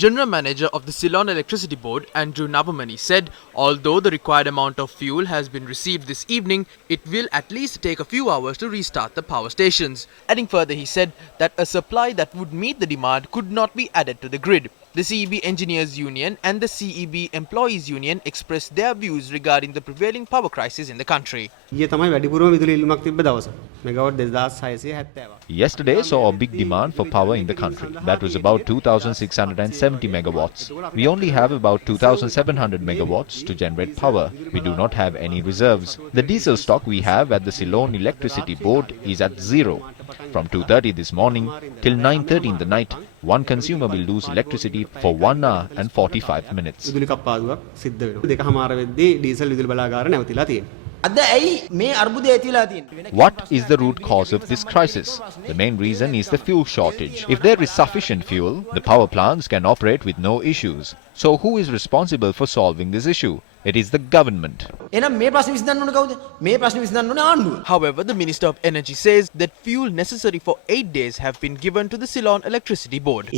General Manager of the Ceylon Electricity Board, Andrew Navamani, said although the required amount of fuel has been received this evening, it will at least take a few hours to restart the power stations. Adding further, he said that a supply that would meet the demand could not be added to the grid. The CEB Engineers Union and the CEB Employees Union expressed their views regarding the prevailing power crisis in the country. Yesterday saw a big demand for power in the country. That was about 2,670 megawatts. We only have about 2,700 megawatts to generate power. We do not have any reserves. The diesel stock we have at the Ceylon Electricity Board is at zero. From 2:30 this morning till 9:30 in the night, one consumer will lose electricity for 1 hour and 45 minutes. What is the root cause of this crisis? The main reason is the fuel shortage. If there is sufficient fuel, the power plants can operate with no issues. So who is responsible for solving this issue? It is the government. However, the Minister of Energy says that fuel necessary for 8 days have been given to the Ceylon Electricity Board.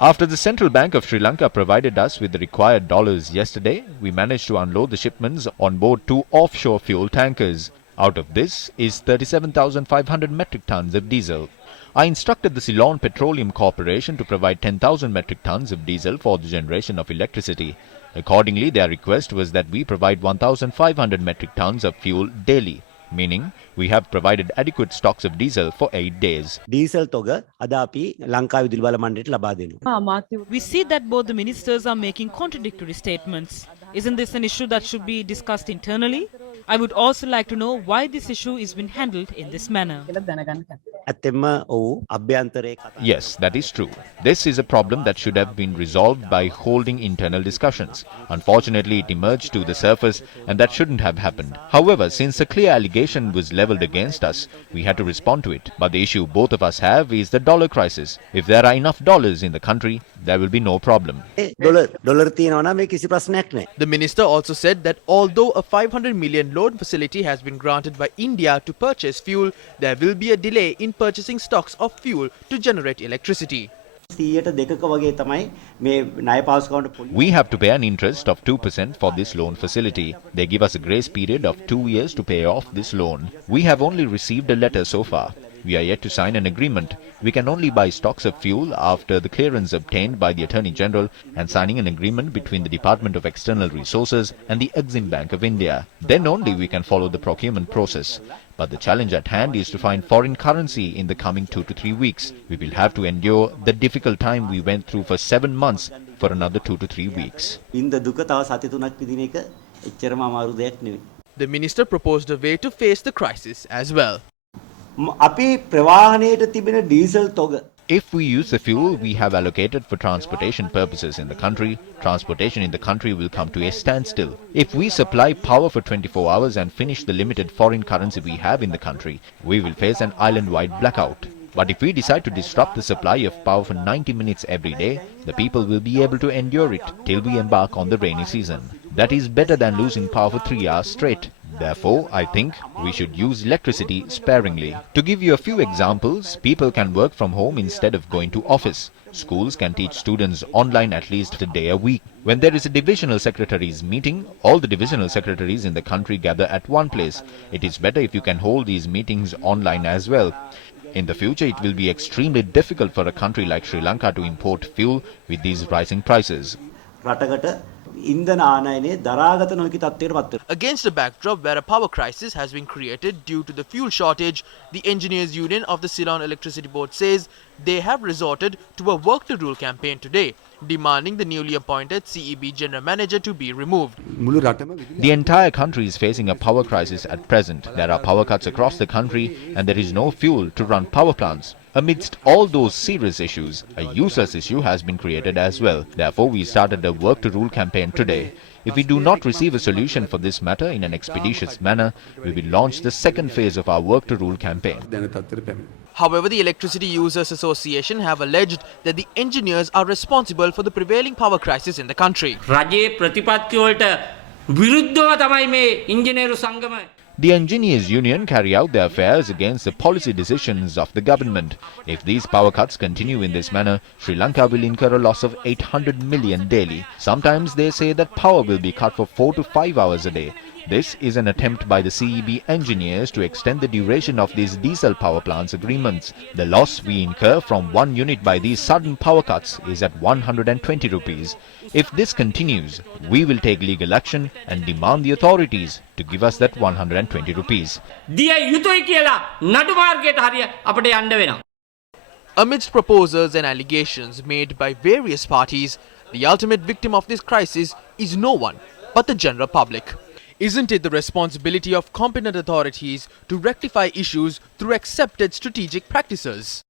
After the Central Bank of Sri Lanka provided us with the required dollars yesterday, we managed to unload the shipments on board 2 offshore fuel tankers. Out of this is 37,500 metric tons of diesel. I instructed the Ceylon Petroleum Corporation to provide 10,000 metric tons of diesel for the generation of electricity. Accordingly, their request was that we provide 1,500 metric tons of fuel daily, meaning we have provided adequate stocks of diesel for 8 days. Diesel toga adapi Lanka vidul bala mandate laba denu. We see that both the ministers are making contradictory statements. Isn't this an issue that should be discussed internally? I would also like to know why this issue is being handled in this manner. Yes, that is true. This is a problem that should have been resolved by holding internal discussions. Unfortunately, it emerged to the surface and that shouldn't have happened. However, since a clear allegation was leveled against us, we had to respond to it. But the issue both of us have is the dollar crisis. If there are enough dollars in the country, there will be no problem. The minister also said that although a 500 million loan facility has been granted by India to purchase fuel, there will be a delay in purchasing stocks of fuel to generate electricity. We have to pay an interest of 2% for this loan facility. They give us a grace period of 2 years to pay off this loan. We have only received a letter so far. We are yet to sign an agreement. We can only buy stocks of fuel after the clearance obtained by the Attorney General and signing an agreement between the Department of External Resources and the Exim Bank of India. Then only we can follow the procurement process. But the challenge at hand is to find foreign currency in the coming 2 to 3 weeks. We will have to endure the difficult time we went through for 7 months for another 2 to 3 weeks. The minister proposed a way to face the crisis as well. If we use the fuel we have allocated for transportation purposes in the country, transportation in the country will come to a standstill. If we supply power for 24 hours and finish the limited foreign currency we have in the country, we will face an island-wide blackout. But if we decide to disrupt the supply of power for 90 minutes every day, the people will be able to endure it till we embark on the rainy season. That is better than losing power for 3 hours straight. Therefore, I think we should use electricity sparingly. To give you a few examples, people can work from home instead of going to office. Schools can teach students online at least a day a week. When there is a divisional secretaries meeting, all the divisional secretaries in the country gather at one place. It is better if you can hold these meetings online as well. In the future, it will be extremely difficult for a country like Sri Lanka to import fuel with these rising prices. Against a backdrop where a power crisis has been created due to the fuel shortage, the Engineers Union of the Ceylon Electricity Board says they have resorted to a work to rule campaign today, demanding the newly appointed CEB General Manager to be removed. The entire country is facing a power crisis at present. There are power cuts across the country and there is no fuel to run power plants. Amidst all those serious issues, a useless issue has been created as well. Therefore, we started a work to rule campaign today. If we do not receive a solution for this matter in an expeditious manner, we will launch the second phase of our work to rule campaign. However, the Electricity Users Association have alleged that the engineers are responsible for the prevailing power crisis in the country. The engineers union carry out their affairs against the policy decisions of the government. If these power cuts continue in this manner, Sri Lanka will incur a loss of 800 million daily. Sometimes they say that power will be cut for 4 to 5 hours a day. This is an attempt by the CEB engineers to extend the duration of these diesel power plants agreements. The loss we incur from one unit by these sudden power cuts is at 120 rupees. If this continues, we will take legal action and demand the authorities to give us that 120 rupees. Amidst proposals and allegations made by various parties, the ultimate victim of this crisis is no one but the general public. Isn't it the responsibility of competent authorities to rectify issues through accepted strategic practices?